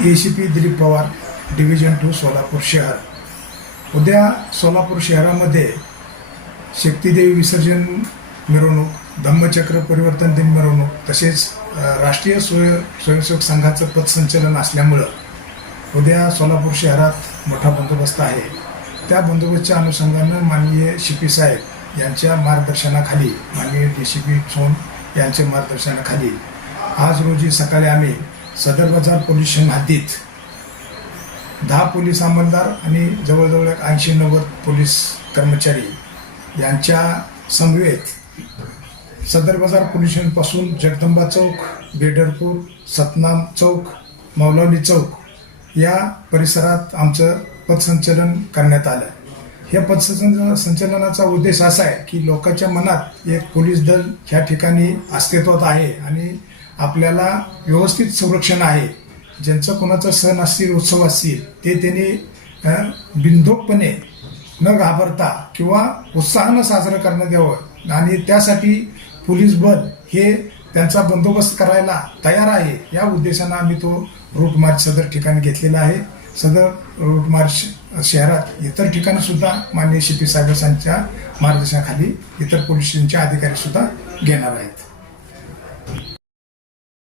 A C P Dilip Pawar division two Solapur शहर. उद्या सोलापूर शहरामध्ये शक्तिदेवी विसर्जन मिरवणूक धम्मचक्र परिवर्तन दिन मिरवणूक तसेच राष्ट्रीय स्वय स्वयंसेवक संघाचं पथसंचलन असल्यामुळं उद्या सोलापूर शहरात मोठा बंदोबस्त आहे. त्या बंदोबस्तच्या अनुषंगानं माननीय शिपी साहेब यांच्या मार्गदर्शनाखाली माननीय डी सी पी सोन यांच्या मार्गदर्शनाखाली आज रोजी सकाळी आम्ही सदर बाजार पोलीस हद्दीत. दहा पोलीस अंमलदार आणि जवळजवळ एक ऐंशी नव्वद पोलीस कर्मचारी यांच्या समवेत सदर बाजार पोलीस स्टेशनपासून जगदंबा चौक बेडरपूर सतनाम चौक मौलावली चौक या परिसरात आमचं पथसंचलन करण्यात आलं. या पथसंचलन संचलनाचा उद्देश असा आहे की लोकांच्या मनात एक पोलीस दल ह्या ठिकाणी अस्तित्वात आहे आणि आपल्याला व्यवस्थित संरक्षण आहे. ज्यांचं कोणाचा सण असतील उत्सव असतील ते त्यांनी अ, न घाबरता किंवा उत्साहानं साजरं करण्यात यावं. आणि त्यासाठी पोलीस बल हे त्यांचा बंदोबस्त करायला तयार आहे. या उद्देशानं आम्ही तो रूट मार्च सदर ठिकाणी घेतलेला आहे. सदर रोड मार्च शहरात इतर ठिकाणी सुद्धा माननीय शी पी साहेबांच्या मार्गदर्शनाखाली इतर पोलिसांचे अधिकारी सुद्धा घेणार आहेत.